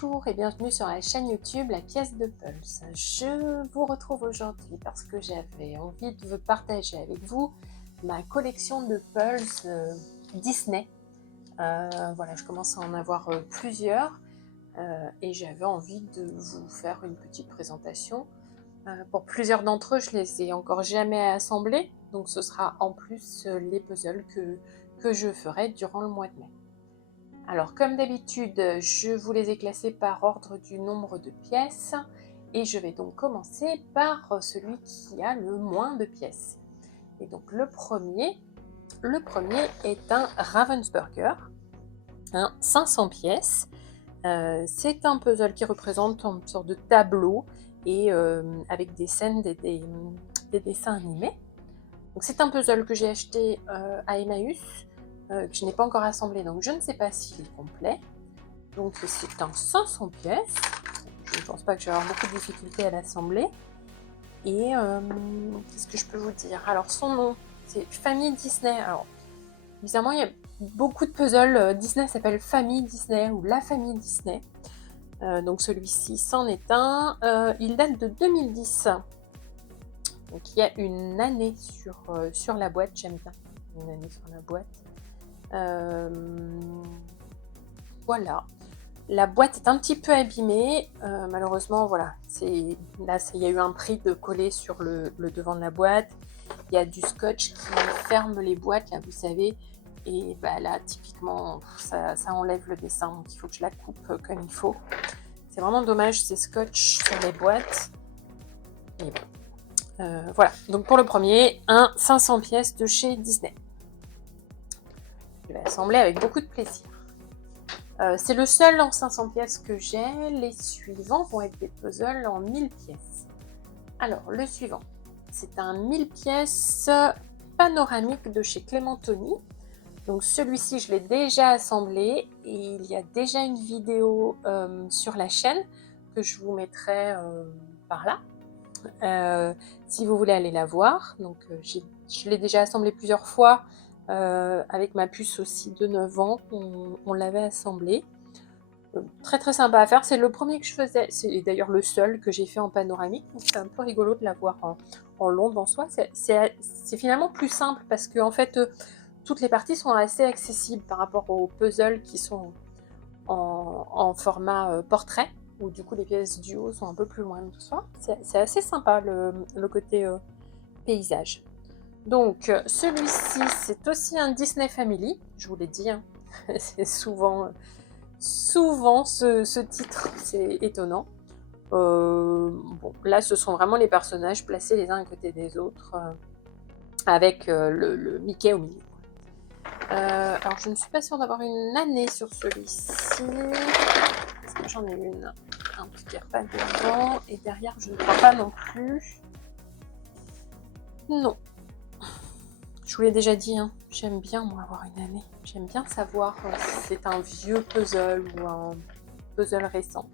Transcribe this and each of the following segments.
Bonjour et bienvenue sur la chaîne YouTube La Pièce de Pulse. Je vous retrouve aujourd'hui parce que j'avais envie de vous partager avec vous ma collection de Pulse Disney. Voilà, je commence à en avoir plusieurs et j'avais envie de vous faire une petite présentation. Pour plusieurs d'entre eux, je les ai encore jamais assemblés, donc ce sera en plus les puzzles que je ferai durant le mois de mai. Alors comme d'habitude, je vous les ai classés par ordre du nombre de pièces et je vais donc commencer par celui qui a le moins de pièces. Et donc le premier est un Ravensburger, un 500 pièces. C'est un puzzle qui représente une sorte de tableau et avec des scènes, des dessins animés. Donc c'est un puzzle que j'ai acheté à Emmaüs, que je n'ai pas encore assemblé, donc je ne sais pas s'il est complet. Donc c'est un 500 pièces. Je ne pense pas que je vais avoir beaucoup de difficultés à l'assembler. Et qu'est-ce que je peux vous dire? Alors son nom, c'est Famille Disney. Alors évidemment, il y a beaucoup de puzzles. Disney s'appelle Famille Disney ou La Famille Disney. Donc celui-ci, c'en est un. Il date de 2010. Donc il y a une année sur la boîte. J'aime bien une année sur la boîte. Voilà. La boîte est un petit peu abîmée, malheureusement, voilà. Là, il y a eu un prix de coller sur le devant de la boîte. Il y a du scotch qui ferme les boîtes, là, vous savez. Et bah, là, typiquement, ça enlève le dessin, donc il faut que je la coupe comme il faut. C'est vraiment dommage, ces scotch sur les boîtes. Et bon. Voilà, donc pour le premier, un 500 pièces de chez Disney. Je vais assembler avec beaucoup de plaisir. C'est le seul en 500 pièces que j'ai. Les suivants vont être des puzzles en 1000 pièces. Alors, le suivant, c'est un 1000 pièces panoramique de chez Clémentoni. Donc celui-ci, je l'ai déjà assemblé et il y a déjà une vidéo sur la chaîne que je vous mettrai par là. Si vous voulez aller la voir. Donc je l'ai déjà assemblé plusieurs fois. Avec ma puce aussi de 9 ans, on l'avait assemblé. Très très sympa à faire, c'est le premier que je faisais, c'est d'ailleurs le seul que j'ai fait en panoramique, donc c'est un peu rigolo de l'avoir en long en soi. C'est finalement plus simple parce que en fait toutes les parties sont assez accessibles par rapport aux puzzles qui sont en format portrait, où du coup les pièces du haut sont un peu plus loin de tout ça. C'est assez sympa le côté paysage. Donc celui-ci, c'est aussi un Disney Family, je vous l'ai dit, hein. C'est souvent ce titre, c'est étonnant. Bon, là, ce sont vraiment les personnages placés les uns à côté des autres, avec le Mickey au milieu. Alors, je ne suis pas sûre d'avoir une année sur celui-ci, parce que j'en ai une un petit pas devant, et derrière, je ne crois pas non plus. Non. Je vous l'ai déjà dit, hein, j'aime bien moi avoir une année. J'aime bien savoir si c'est un vieux puzzle ou un puzzle récent.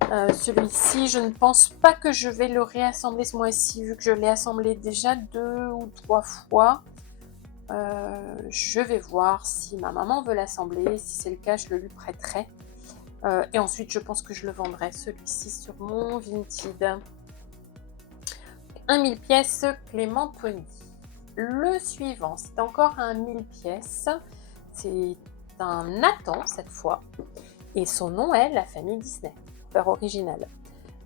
Celui-ci, je ne pense pas que je vais le réassembler ce mois-ci, vu que je l'ai assemblé déjà 2 ou 3 fois. Je vais voir si ma maman veut l'assembler. Si c'est le cas, je le lui prêterai. Et ensuite, je pense que je le vendrai, celui-ci, sur mon Vinted. 1000 pièces Clémentoni. Le suivant, c'est encore un 1000 pièces. C'est un Nathan, cette fois. Et son nom est La Famille Disney, original.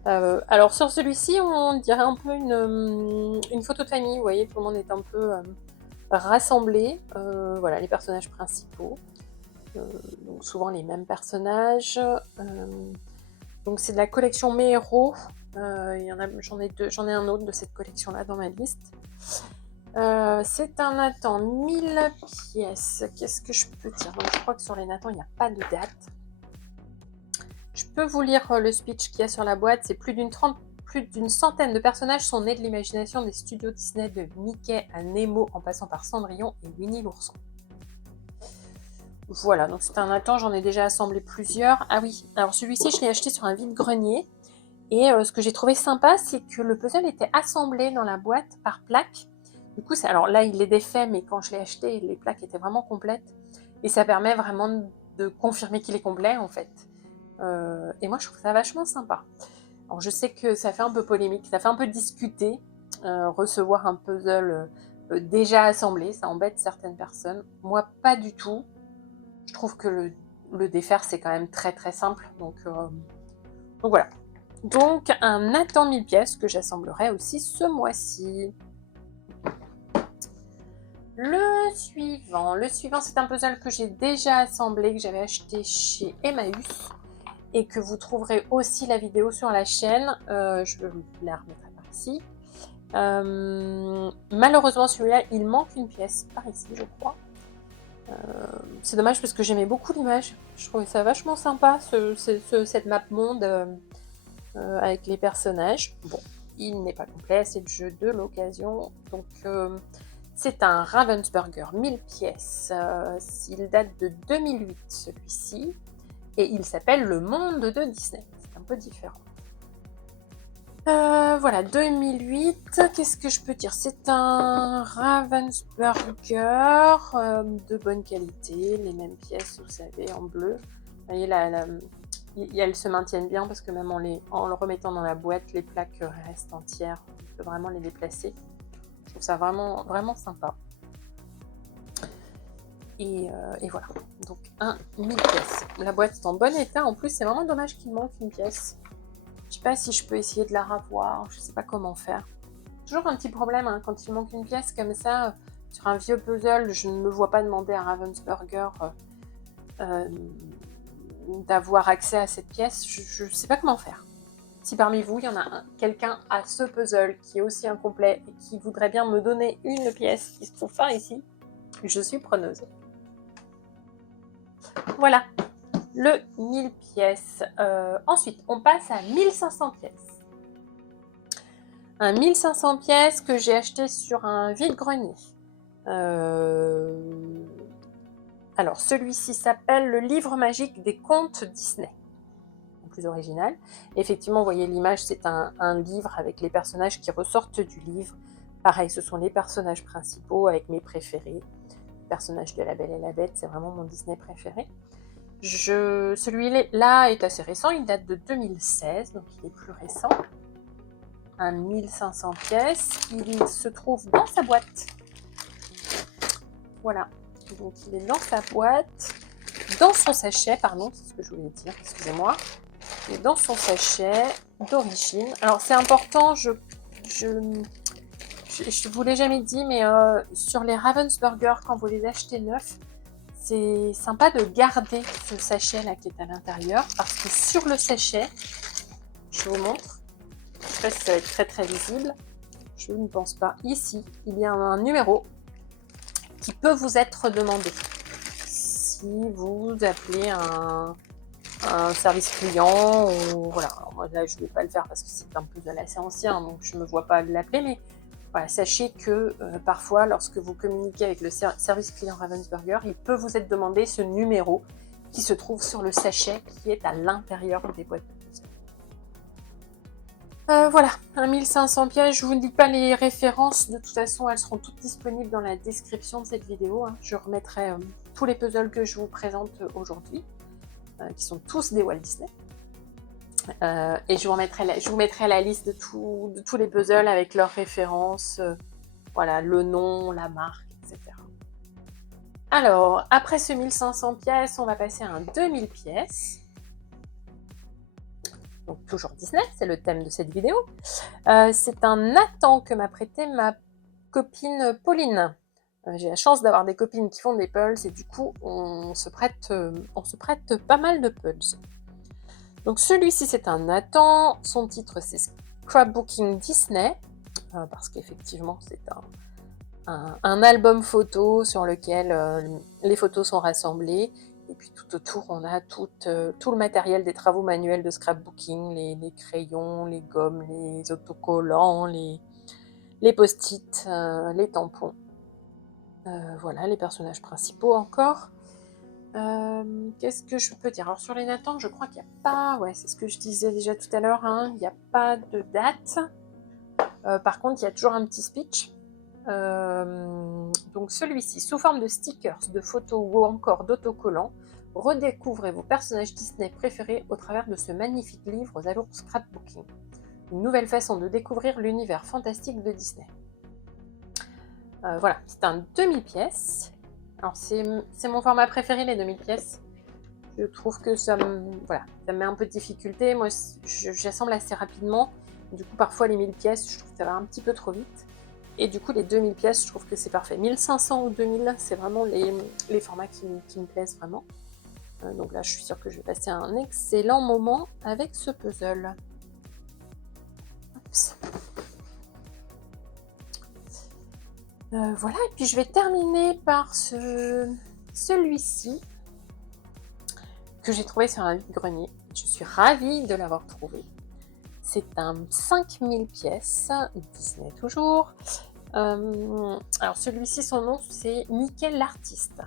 Alors sur celui-ci, on dirait un peu une photo de famille. Vous voyez, tout le monde est un peu rassemblé. Voilà, les personnages principaux. Donc souvent les mêmes personnages. Donc c'est de la collection Mes Héros. J'en ai un autre de cette collection-là dans ma liste. C'est un Nathan 1000 pièces. Qu'est-ce que je peux dire? Donc, je crois que sur les Nathans, il n'y a pas de date. Je peux vous lire le speech qu'il y a sur la boîte. C'est plus d'une centaine de personnages sont nés de l'imagination des studios Disney, de Mickey à Nemo en passant par Cendrillon et Winnie l'ourson. Voilà, donc c'est un Nathan, j'en ai déjà assemblé plusieurs. Ah oui, alors celui-ci, je l'ai acheté sur un vide-grenier. Et ce que j'ai trouvé sympa, c'est que le puzzle était assemblé dans la boîte par plaque. Du coup, alors là, il est défait, mais quand je l'ai acheté, les plaques étaient vraiment complètes. Et ça permet vraiment de confirmer qu'il est complet, en fait. Et moi, je trouve ça vachement sympa. Alors, je sais que ça fait un peu polémique, ça fait un peu discuter, recevoir un puzzle déjà assemblé, ça embête certaines personnes. Moi, pas du tout. Je trouve que le défaire, c'est quand même très très simple. Donc voilà. Donc, un Nathan 1000 pièces que j'assemblerai aussi ce mois-ci. Le suivant, c'est un puzzle que j'ai déjà assemblé, que j'avais acheté chez Emmaüs et que vous trouverez aussi la vidéo sur la chaîne. Je la remettrai par ici. Malheureusement, celui-là, il manque une pièce par ici, je crois. C'est dommage parce que j'aimais beaucoup l'image. Je trouvais ça vachement sympa, cette map monde avec les personnages. Bon, il n'est pas complet, c'est le jeu de l'occasion. Donc, c'est un Ravensburger 1000 pièces. Il date de 2008, celui-ci. Et il s'appelle Le Monde de Disney. C'est un peu différent. Voilà, 2008. Qu'est-ce que je peux dire? C'est un Ravensburger de bonne qualité. Les mêmes pièces, vous savez, en bleu. Vous voyez, elles se maintiennent bien parce que même en le remettant dans la boîte, les plaques restent entières. On peut vraiment les déplacer. Je trouve ça vraiment, vraiment sympa. Et voilà, donc 1000 pièces. La boîte est en bon état. En plus, c'est vraiment dommage qu'il manque une pièce. Je sais pas si je peux essayer de la ravoir. Je sais pas comment faire. Toujours un petit problème hein, quand il manque une pièce comme ça. Sur un vieux puzzle, je ne me vois pas demander à Ravensburger d'avoir accès à cette pièce. Je sais pas comment faire. Si parmi vous, il y en a quelqu'un à ce puzzle qui est aussi incomplet et qui voudrait bien me donner une pièce qui se trouve par ici, je suis preneuse. Voilà, le 1000 pièces. Ensuite, on passe à 1500 pièces. Un 1500 pièces que j'ai acheté sur un vide-grenier. Alors, celui-ci s'appelle Le Livre Magique des Contes Disney. Plus original. Effectivement, vous voyez l'image, c'est un livre avec les personnages qui ressortent du livre. Pareil, ce sont les personnages principaux avec mes préférés. Le personnage de La Belle et la Bête, c'est vraiment mon Disney préféré. Celui-là est assez récent, il date de 2016, donc il est plus récent. Un 1500 pièces, il se trouve dans sa boîte. Voilà, donc il est dans sa boîte, dans son sachet, pardon, c'est ce que je voulais dire, excusez-moi. Il est dans son sachet d'origine. Alors c'est important, je vous l'ai jamais dit, mais sur les Ravensburger, quand vous les achetez neufs, c'est sympa de garder ce sachet là qui est à l'intérieur parce que sur le sachet, je vous montre, je ne sais pas si ça va être très très visible, je ne pense pas, ici il y a un numéro qui peut vous être demandé si vous appelez un service client ou voilà. Alors moi là je ne vais pas le faire parce que c'est un puzzle assez ancien donc je ne me vois pas l'appeler, mais voilà, sachez que parfois, lorsque vous communiquez avec le service client Ravensburger, il peut vous être demandé ce numéro qui se trouve sur le sachet qui est à l'intérieur des boîtes de puzzle. Voilà, 1500 pièces. Je ne vous dis pas les références. De toute façon, elles seront toutes disponibles dans la description de cette vidéo. Hein. Je remettrai tous les puzzles que je vous présente aujourd'hui, qui sont tous des Walt Disney. Et je vous mettrai la liste de tous les puzzles avec leurs références, voilà, le nom, la marque, etc. Alors, après ce 1500 pièces, on va passer à un 2000 pièces. Donc, toujours Disney, c'est le thème de cette vidéo. C'est un Nathan que m'a prêté ma copine Pauline. J'ai la chance d'avoir des copines qui font des pulls et du coup, on se prête pas mal de pulls. Donc celui-ci c'est un Nathan, son titre c'est Scrapbooking Disney, parce qu'effectivement c'est un album photo sur lequel les photos sont rassemblées, et puis tout autour on a tout le matériel des travaux manuels de scrapbooking, les crayons, les gommes, les autocollants, les post-it, les tampons. Voilà les personnages principaux encore. Qu'est-ce que je peux dire? Alors sur les Nathan, je crois qu'il n'y a pas, ouais, c'est ce que je disais déjà tout à l'heure, hein, il n'y a pas de date. Par contre, il y a toujours un petit speech. Donc celui-ci, sous forme de stickers, de photos ou encore d'autocollants, Redécouvrez vos personnages Disney préférés au travers de ce magnifique livre aux allures scrapbooking. Une nouvelle façon de découvrir l'univers fantastique de Disney. Voilà, c'est un 2000 pièces. Alors c'est mon format préféré, les 2000 pièces. Je trouve que ça me met un peu de difficulté. Moi, j'assemble assez rapidement. Du coup, parfois, les 1000 pièces, je trouve que ça va un petit peu trop vite. Et du coup, les 2000 pièces, je trouve que c'est parfait. 1500 ou 2000, c'est vraiment les formats qui me plaisent vraiment. Donc là, je suis sûre que je vais passer un excellent moment avec ce puzzle. Oups. Voilà, et puis je vais terminer par celui-ci que j'ai trouvé sur un vide-grenier. Je suis ravie de l'avoir trouvé. C'est un 5000 pièces, Disney toujours. Alors celui-ci, son nom, c'est Mickey l'artiste.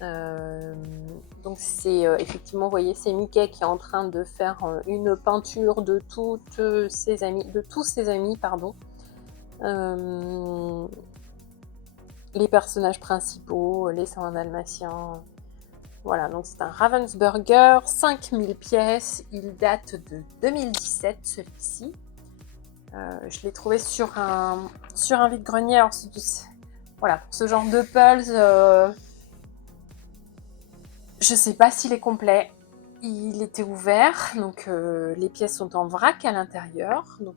Donc c'est effectivement, vous voyez, c'est Mickey qui est en train de faire une peinture de tous ses amis, pardon. Les personnages principaux, les 101 Dalmatiens. Voilà, donc c'est un Ravensburger, 5000 pièces. Il date de 2017, celui-ci. Je l'ai trouvé sur un vide-grenier. Alors, voilà, pour ce genre de pulse, je sais pas s'il est complet. Il était ouvert, donc les pièces sont en vrac à l'intérieur. Donc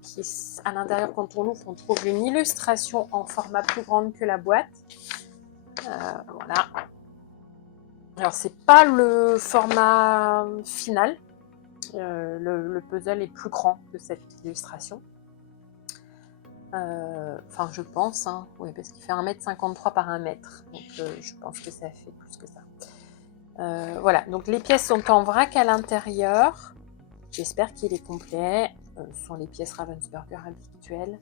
à l'intérieur, quand on l'ouvre, on trouve une illustration en format plus grande que la boîte. Voilà. Alors c'est pas le format final. Le puzzle est plus grand que cette illustration. Enfin, je pense, hein, oui, parce qu'il fait 1,53 m par 1 m. Donc je pense que ça fait plus que ça. Voilà, donc les pièces sont en vrac à l'intérieur. J'espère qu'il est complet. Ce sont les pièces Ravensburger habituelles.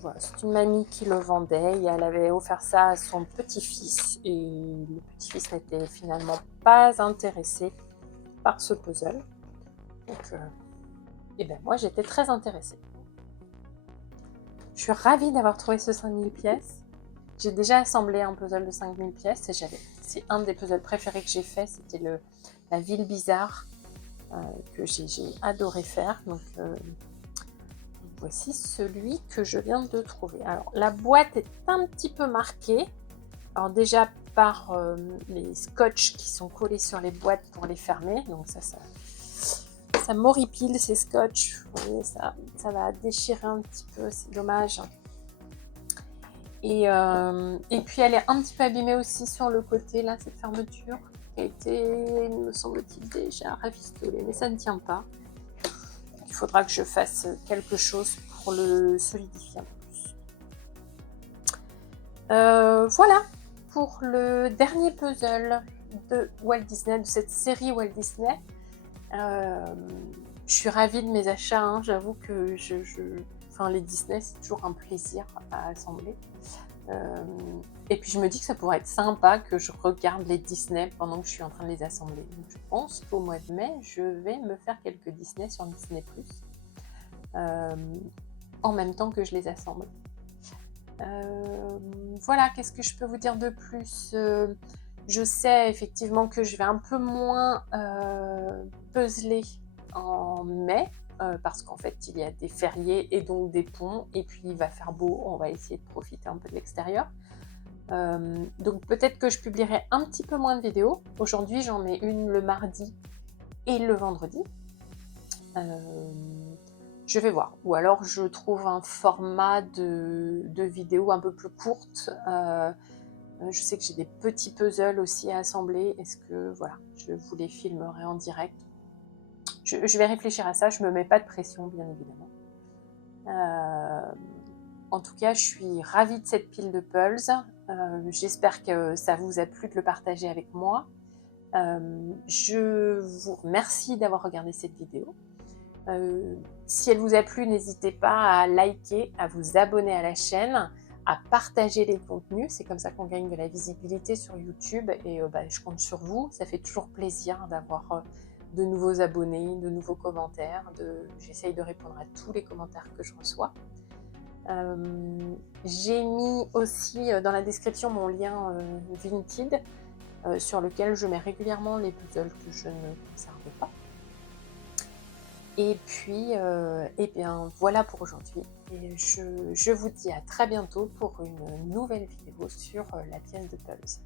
Voilà, c'est une mamie qui le vendait et elle avait offert ça à son petit-fils. Et le petit-fils n'était finalement pas intéressé par ce puzzle. Donc, et ben moi, j'étais très intéressée. Je suis ravie d'avoir trouvé ce 5000 pièces. J'ai déjà assemblé un puzzle de 5000 pièces et c'est un des puzzles préférés que j'ai fait. C'était la ville bizarre que j'ai adoré faire. Donc voici celui que je viens de trouver. Alors la boîte est un petit peu marquée. Alors déjà par les scotch qui sont collés sur les boîtes pour les fermer. Donc ça m'horripile ces scotch. Vous voyez, ça va déchirer un petit peu, c'est dommage. Et puis elle est un petit peu abîmée aussi sur le côté, là, cette fermeture qui a été, me semble-t-il, déjà rafistolée, mais ça ne tient pas. Il faudra que je fasse quelque chose pour le solidifier un peu plus. Voilà pour le dernier puzzle de Walt Disney, de cette série Walt Disney. Je suis ravie de mes achats, hein. J'avoue que enfin, les Disney, c'est toujours un plaisir à assembler. Et puis je me dis que ça pourrait être sympa que je regarde les Disney pendant que je suis en train de les assembler. Donc je pense qu'au mois de mai, je vais me faire quelques Disney sur Disney+, en même temps que je les assemble. Voilà, qu'est-ce que je peux vous dire de plus? Je sais effectivement que je vais un peu moins puzzler en mai, parce qu'en fait il y a des fériés et donc des ponts, et puis il va faire beau, on va essayer de profiter un peu de l'extérieur. Donc peut-être que je publierai un petit peu moins de vidéos. Aujourd'hui j'en mets une le mardi et le vendredi. Je vais voir, ou alors je trouve un format de vidéo un peu plus courte. Je sais que j'ai des petits puzzles aussi à assembler. Est-ce que voilà, je vous les filmerai en direct? Je vais réfléchir à ça, je ne me mets pas de pression, bien évidemment. En tout cas, je suis ravie de cette pile de pulse. J'espère que ça vous a plu de le partager avec moi. Je vous remercie d'avoir regardé cette vidéo. Si elle vous a plu, n'hésitez pas à liker, à vous abonner à la chaîne, à partager les contenus. C'est comme ça qu'on gagne de la visibilité sur YouTube et je compte sur vous. Ça fait toujours plaisir d'avoir de nouveaux abonnés, de nouveaux commentaires. J'essaye de répondre à tous les commentaires que je reçois. J'ai mis aussi dans la description mon lien Vinted sur lequel je mets régulièrement les puzzles que je ne conserve pas. Et puis, eh bien, voilà pour aujourd'hui et je vous dis à très bientôt pour une nouvelle vidéo sur, la pièce de puzzle.